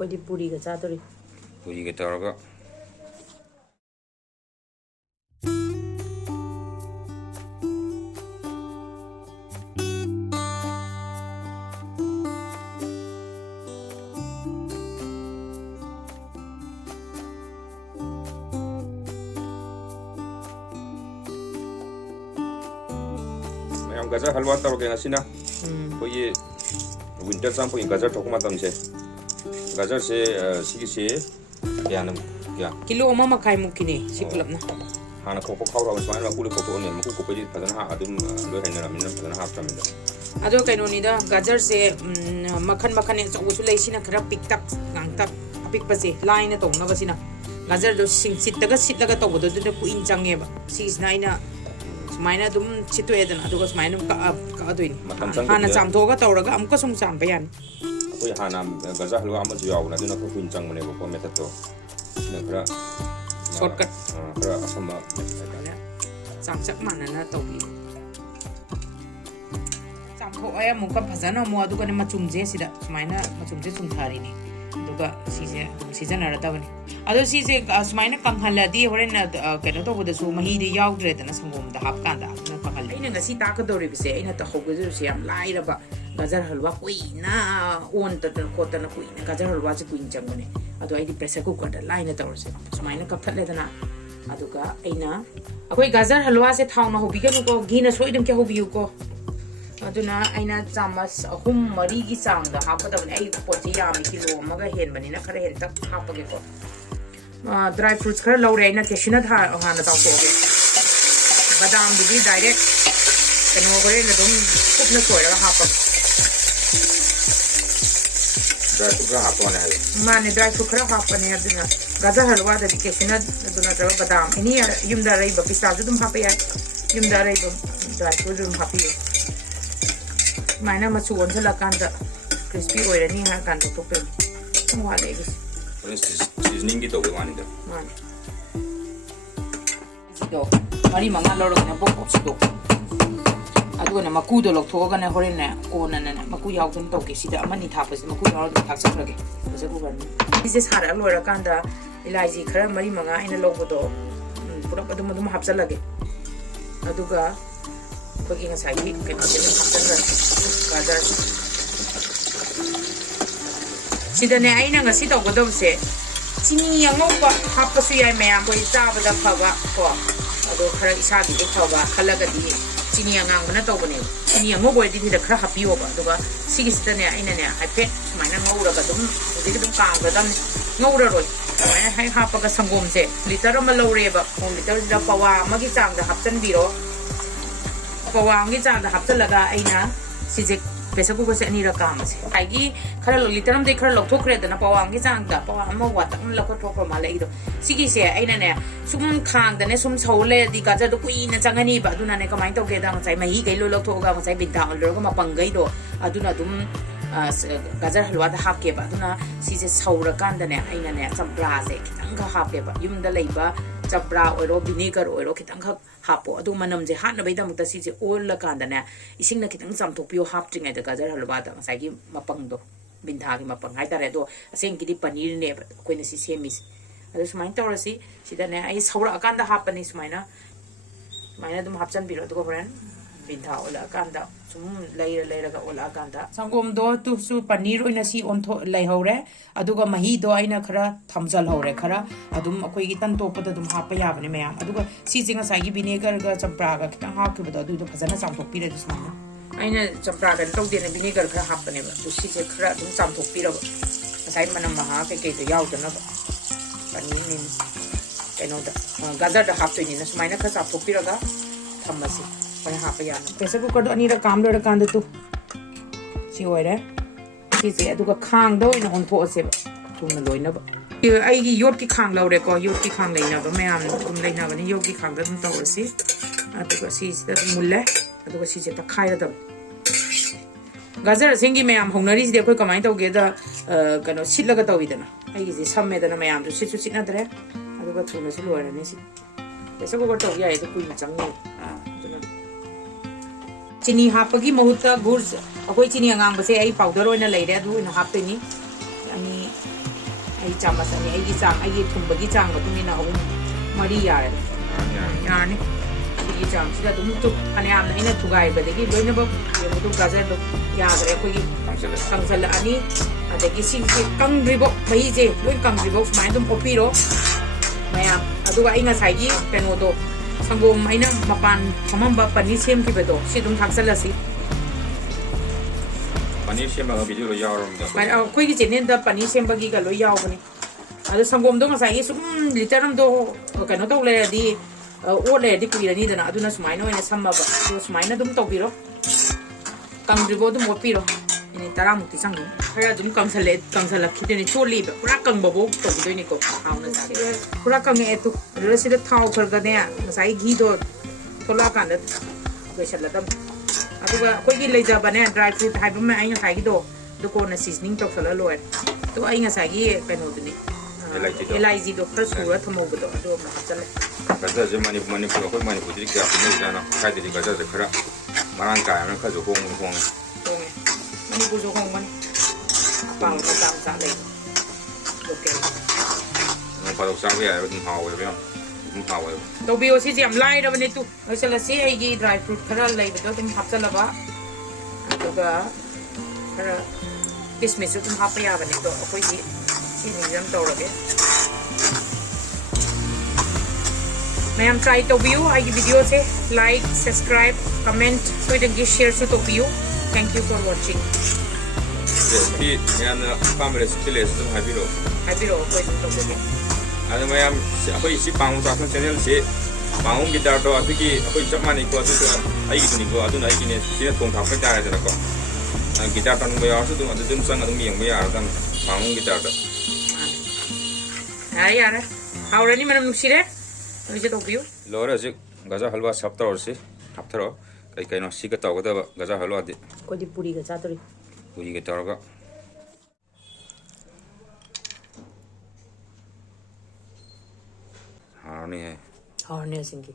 कोई पूरी का चादरी पूरी के तौर Gajar halwa tahu ke nasi na, koi winter sampo ini gajar thok matam se, gajar se sih ya nam ya. Kilo oma makai mungkin ni, sikulap na. Hana koko kau rawan semua nak kulit koko ni, maku koko jadi pada ha adum lo hendak ramai nam pada ha apa ramai. Ado kaino ni dah gajar se makan yang usul lagi na kerap piktak ngangtak apik pasi line tu na pasi na. Gajar tu sit laga tahu betul tu ku incang ye ba. Sis na ina Mainnya tuh situ ya dan aduh mainnya tuh ini. Hana jam toga tahu raga, amko sung sampai yan. Aku ya hana gajar halwa amat jauh, nanti nak kuncang mana kok meta tuh. Ini kira shortcut. Kira sama. Samsak mana na tahu ini. Samko ayam muka pasana mau aduh kan macam je sih dah, mainnya macam je sunthari ni. Aduh season ada tahu ni. Aduh sih mainnya kamhala di orang na kena tahu bodoh semua hidup jauh dari tanah sanggup dah hap kan dah. Ini nggak sih tak kedori bisa, ini tak hobi tu sih am lain apa. Gajar halwa kui na on tak kota na kui na gajar halwa sih kui jam ni. Aduh ini pressure cooker dah lain tahu sih. Mainnya kapal le tanah. Aduh ka ini. Aku gajar halwa sih tahu na hobi kan uko gina soal dem kya hobi uko. Aduh na ini camas hum mari gisang dah apa tahu ni. Poti yami kilo maga hen bani na kare hen tak apa ke ko. Dry fruits kara lau rey na cashew nut hana tahu ko. Badam bidi direct kano kare na dum kup na soy la hapa. Dry fruit kara hapa na hai. Mane dry fruit kara hapa ne aduna. Gajar halwa da cashew nut aduna jawab badam. Ini yum da rey ba pistachio dum hapa ya. Yum da rey ba dry fruit dum hapa ya. Mana macu on se la kanda crispy oil ni ha kan to pe. Semua ada guys. Seasoning gitu ke mana itu? Mana? Itu, mari mangan lorong na bok situ. Aduh na maku do lok thoga na horen na ko na maku yau kan to ke sida amani thapa si maku yau thak sak lage. Basa ko gan. This hara lora kanda ilaiji khara mari manga ina lok do pura padum hapsa lage. Aduga bagi ngasai ke hapsa lage. Gajar sida ne aina ngasi to go do se Sini yang ngau hapa suyai mayam boleh tahu dah kawa ko. Aduh kerana isa di kawa kalau gadi sini yang ngang mana tahu ni. Sini yang ngau boleh di tidak kerana happy oba. Aduh sigi sebenarnya ini ni iPad mana ngau raga tu, jadi tu kang raga ngau raga. Mana hai hapa ke sanggom se. Liter malau reba, liter sudah pawa magi cang dah hapsan biro. Pawa magi cang dah hapsan laga aina sijek. Besok aku kasi ni rakam sih. Lagi kalau literam deh kalau loktok kereta na pawang kita angda pawang mau watak loktok loktok malah itu. Sigi sih, ini nih sum kang dan sum saule di gajar tu kui na jangan ni ba. Aduh na nek kamain tau kita ngasai mahi kailo loktok ga ngasai bintang lor ko mapanggai do. Aduh na dum gajar halwa dah hap ke ba. Aduh na sih saura kan dan ini nih campra sih kita angka hap ke ba. Yum dah lagi ba campra oilo vinegar oilo kita angka hapo. Aduh manam je hat na beda muta sih oil la kan dan ising na kita angka pio hap tinggal gajar halwa dah ngasai ki mapang do bintang ki mapang hai tare do asing kidi paneer ne koi na si semis adu sumain tawra si sida ne ai saura akan da hap ni sumaina dum hapchan biro do friend bintang ola akan da sum laira ga ola akan da sangom do tu su paneer oina si on tho lai hore adu ga mahi do aina khara thamjal hore khara adum akoi gi tan top da dum hapa ya bane mayam adu ga si jinga sai gi vinegar ga champra ga kitang hap ki da adu do phajana samthok pi re sumaina aina champra ga tau de na vinegar khara hap ne ba du si je khara dum samthok pi ra ba sai manam maha ke ke to yaw da na ba paneer ni eno da gajar da hap to ni na sumaina khara samthok pi ra ga thamasi pai hapa ya na pressure cooker do ani ra kam lo ra kan da tu si oi re si si adu ga khang do ina on pho se ba tu na loi na ba ai gi yot ki khang lo re ko yot ki khang lai na ba mayam tum lai na ba ni yot ki khang da tum taw si adu ga si da mulle adu ga si je ta khai da gajar singi mayam hongnari si de koi kamai taw ge da kano sit la ga taw idana ai gi si samme da na mayam tu sit su sit na dare adu ga tu na su lo ra ni si pressure cooker taw ya ai da kui ma chang ni chini hapagi mahuta gur akoi chini angang base ai powder oina leire adu ina hapeni ani ꯑꯩ ꯆꯥꯃꯁ ꯑꯅꯤ ꯑꯩꯒꯤ ꯆꯥꯡ ꯑꯩꯒꯤ ꯊꯨꯝꯕꯒꯤ ꯆꯥꯡ ꯃꯇꯨꯡ ꯏꯟꯅ ꯑꯍꯨꯝ ꯃꯔꯤ ꯌꯥꯔꯦ ꯌꯥꯔꯅꯤ ꯁꯤꯒꯤ ꯆꯥꯡꯁꯤꯗ ꯑꯗꯨꯝ ꯐꯅꯌꯥꯝꯅ ꯑꯩꯅ ꯊꯨꯒꯥꯏꯕꯗꯒꯤ ꯂꯣꯏꯅꯃꯛ ꯌꯦꯡꯕꯗꯨ ꯒꯥꯖꯔꯗꯣ ꯌꯥꯈ꯭ꯔꯦ ꯑꯩꯈꯣꯏꯒꯤ ꯀꯪꯁꯜꯂꯛꯑꯅꯤ ꯑꯗꯒꯤ ꯁꯤꯁꯦ ꯀꯪꯗ꯭ꯔꯤꯐꯥꯎ ꯃꯍꯤꯁꯦ ꯂꯣꯏ ꯀꯪꯗ꯭ꯔꯤꯐꯥꯎ ꯁꯨꯃꯥꯏꯅ ꯑꯗꯨꯝ ꯑꯣꯠꯄꯤꯔꯣ ꯃꯌꯥꯝ ꯑꯗꯨꯒ ꯑꯩ ꯉꯁꯥꯏꯒꯤ ꯀꯩꯅꯣꯗꯣ ꯁꯪꯒꯣꯝ ꯑꯩꯅ ꯃꯄꯥꯟ ꯐꯝꯃꯝꯕ ꯄꯅꯤꯔ ꯁꯦꯝꯈꯤꯕꯗꯣ ꯁꯤ ꯑꯗꯨꯝ ꯊꯥꯛꯆꯜꯂꯁꯤ ꯄꯅꯤꯔ ꯁꯦꯝꯃꯒ ꯚꯤꯗꯤꯑꯣ ꯂꯣꯏ ꯌꯥꯎꯔꯕꯅꯦ ꯑꯩꯈꯣꯏꯒꯤ ꯆꯦꯅꯦꯜꯗ ꯄꯅꯤꯔ ꯁꯦꯝꯕꯒꯤꯒ ꯂꯣꯏ ꯌꯥꯎꯕꯅꯤ ꯑꯗꯣ ꯁꯪꯒꯣꯝꯗꯣ ꯉꯁꯥꯏꯒꯤ ꯁꯨꯝ ꯂꯤꯇꯔ ꯑꯃꯗꯣ ꯀꯩꯅꯣ ꯇꯧ ꯂꯩꯔꯗꯤ ꯑꯣꯠ ꯂꯩꯔꯗꯤ ꯀꯨꯏꯔꯅꯤꯗꯅ ꯑꯗꯨꯅ ꯁꯨꯃꯥꯏꯅ ꯑꯣꯏꯅ ꯁꯝꯃꯕ ꯑꯗꯣ ꯁꯨꯃꯥꯏꯅ ꯑꯗꯨꯝ ꯇꯧꯕꯤꯔꯣ ꯀꯪꯗ꯭ꯔꯤꯐꯥꯎ ꯑꯗꯨꯝ ꯑꯣꯠꯄꯤꯔꯣ ꯃꯤꯅꯤꯠ 10ꯃꯨꯛꯇꯤ ꯆꯪꯗꯣꯏꯅꯤ ꯈꯔ ꯑꯗꯨꯝ ꯀꯪꯁꯜꯂꯛꯈꯤꯗꯣꯏꯅꯤ ꯆꯣꯠꯂꯤꯕ ꯄꯨꯔꯥ ꯀꯪꯕꯐꯥꯎ ꯇꯧꯈꯤꯗꯣꯏꯅꯤꯀꯣ ꯍꯥꯎꯅ ꯄꯨꯔꯥ ꯀꯪꯉꯛꯑꯦ ꯇꯨ ꯑꯗꯨꯗ ꯁꯤꯗ ꯊꯥꯎ ꯈꯔꯒꯅꯦ ꯉꯁꯥꯏ ꯘꯤꯗꯣ ꯊꯣꯛꯂꯛꯑꯀꯥꯟꯗ ꯂꯣꯏꯁꯤꯜꯂꯗꯕꯅꯤ ꯑꯗꯨꯒ ꯑꯩꯈꯣꯏꯒꯤ ꯂꯩꯖꯕꯅꯦ ꯗ꯭ꯔꯥꯏ ꯐ꯭ꯔꯨꯠ ꯍꯥꯏꯕ ꯑꯃ ꯑꯩ ꯉꯁꯥꯏꯒꯤꯗꯣ ꯑꯗꯨ ꯀꯣꯟꯅ ꯁꯤꯖꯅꯤꯡ ꯇꯧꯁꯜꯂ ꯂꯣꯏꯔꯦ ꯑꯗꯣ ꯑꯩ ꯉꯁꯥꯏꯒꯤ ꯀꯩꯅꯣꯗꯨꯅꯤ ꯑꯦꯂꯥꯏꯖꯤꯗꯣ ꯈꯔ ꯁꯨꯔ ꯊꯝꯍꯧꯕꯗꯣ ꯑꯗꯨ ꯑꯃꯨꯛ ꯍꯥꯞꯆꯜꯂꯦ ꯒꯖꯔꯁꯦ ꯃꯅꯤꯄꯨꯔ ꯑꯩꯈꯣꯏ ꯃꯅꯤꯄꯨꯔꯗꯗꯤ ꯀꯌꯥ ꯄꯤꯅꯩꯖꯥꯠꯅꯣ ꯁ꯭ꯋꯥꯏꯗꯗꯤ ꯒꯖꯔꯁꯦ ꯈꯔ ꯃꯔꯥꯡ ꯀꯥꯏꯅ ꯈꯔꯁꯨ ꯍꯣꯡꯉꯦ ꯃꯅꯤꯄꯨꯔꯁꯨ ꯍꯣꯡꯕꯅꯤ ꯑꯄꯥꯝꯕ ꯃꯆꯥ ꯃꯆꯥ ꯂꯩꯕ ꯂꯣꯀꯦꯜ ꯅꯣꯡ ꯐꯥꯗꯣꯛ ꯆꯥꯕ ꯌꯥꯏꯕ ꯑꯗꯨꯝ ꯍꯥꯎꯋꯦꯕ ꯌꯥꯝ ꯑꯗꯨꯝ ꯍꯥꯎꯋꯦꯕ ꯇꯧꯕꯤꯌꯣ ꯁꯤꯁꯦ ꯌꯥꯝ ꯂꯥꯏꯔꯕꯅꯦ ꯇꯨ ꯂꯣꯏꯁꯤꯜꯂꯁꯤ ꯑꯩꯒꯤ ꯗ꯭ꯔꯥꯏ ꯐ꯭ꯔꯨꯠ ꯈꯔ ꯂꯩꯕꯗꯣ ꯑꯗꯨꯝ ꯍꯥꯞꯆꯜꯂꯕ ꯑꯗꯨꯒꯈꯔ ꯀꯤꯁꯃꯤꯁꯁꯨ ꯑꯗꯨꯝ ꯍꯥꯞꯄ ꯌꯥꯕꯅꯦ ꯑꯗꯣ ꯑꯩꯈꯣꯏꯗꯤ ꯁꯤꯁꯤꯡꯁꯦ ꯑꯗꯨꯝ ꯇꯧꯔꯒꯦ ꯃꯌꯥꯝ ꯇ꯭ꯔꯥꯏ ꯇꯧꯕꯤꯌꯨ ꯑꯩꯒꯤ ꯚꯤꯗꯤꯑꯣꯁꯦ ꯂꯥꯏꯛ ꯁꯕꯁꯀ꯭ꯔꯥꯏꯕ ꯀꯃꯦꯟꯠ ꯁꯣꯏꯗꯅꯒꯤ ꯁꯤꯌꯔꯁꯨ ꯇꯧꯕꯤꯌꯨ thank you four washing recipe ꯃꯌꯥꯝꯅ ꯑꯄꯥꯝꯕ ꯔꯦꯁꯤꯄꯤ ꯂꯩꯔꯁꯨ ꯑꯗꯨꯝ ꯍꯥꯏꯕꯤꯔꯛꯑꯣ ꯑꯩꯈꯣꯏ ꯑꯗꯨꯝ ꯇꯧꯖꯒꯦ ꯑꯗꯣ ꯃꯌꯥꯝ ꯑꯩꯈꯣꯏ ꯁꯤ ꯄꯥꯡꯉꯨ ꯆꯥꯛꯁꯪ ꯆꯦꯅꯦꯜꯁꯤ ꯄꯥꯡꯉꯨ ꯒꯤꯇꯥꯔꯗꯣ ꯑꯩꯈꯣꯏ ꯆꯞ ꯃꯥꯟꯅꯩꯀꯣ ꯑꯗꯨꯒ ꯑꯩꯒꯤꯗꯨꯅꯤꯀꯣ ꯑꯗꯨꯅ ꯑꯩꯒꯤꯅꯦ ꯁꯤꯅ ꯊꯣꯡ ꯊꯥꯛꯄ ꯇꯥꯔꯦꯗꯅꯀꯣ ꯒꯤꯇꯥꯔ ꯇꯝꯅꯤꯡꯕ ꯌꯥꯎꯔꯁꯨ ꯑꯗꯨꯝ ꯑꯗꯨꯝ ꯆꯪꯉ ꯑꯗꯨꯝ ꯌꯦꯡꯕ ꯌꯥꯔꯗꯝꯅꯤ ꯄꯥꯡꯉꯨ ꯒꯤꯇꯥꯔꯗ ꯌꯥꯔꯦ ꯍꯥꯎꯔꯅꯤ ꯃꯅꯝ ꯅꯨꯡꯁꯤꯔꯦ ꯅꯣꯏꯁꯨ ꯇꯧꯕꯤꯌꯨ ꯂꯣꯏꯔꯦ ꯍꯧꯖꯤꯛ ꯒꯖꯔ ꯍꯜꯋꯥ ꯁꯔꯞ ꯇꯧꯔꯁꯤ ꯍꯥꯞꯊꯔꯛꯑꯣ ꯀꯩꯅꯣ ꯁꯤꯒ ꯇꯧꯒꯗꯕ ꯒꯖꯔ ꯍꯜꯋꯥꯗꯤ ꯑꯩꯈꯣꯏꯗꯤ ꯄꯨꯔꯤꯒ ꯆꯥꯗꯣꯔꯤ ꯄꯨꯔꯤꯒ ꯇꯧꯔꯒ ꯍꯥꯎꯔꯅꯤꯍꯦ ꯍꯥꯎꯔꯅꯤ ꯑꯁꯦꯡꯀꯤ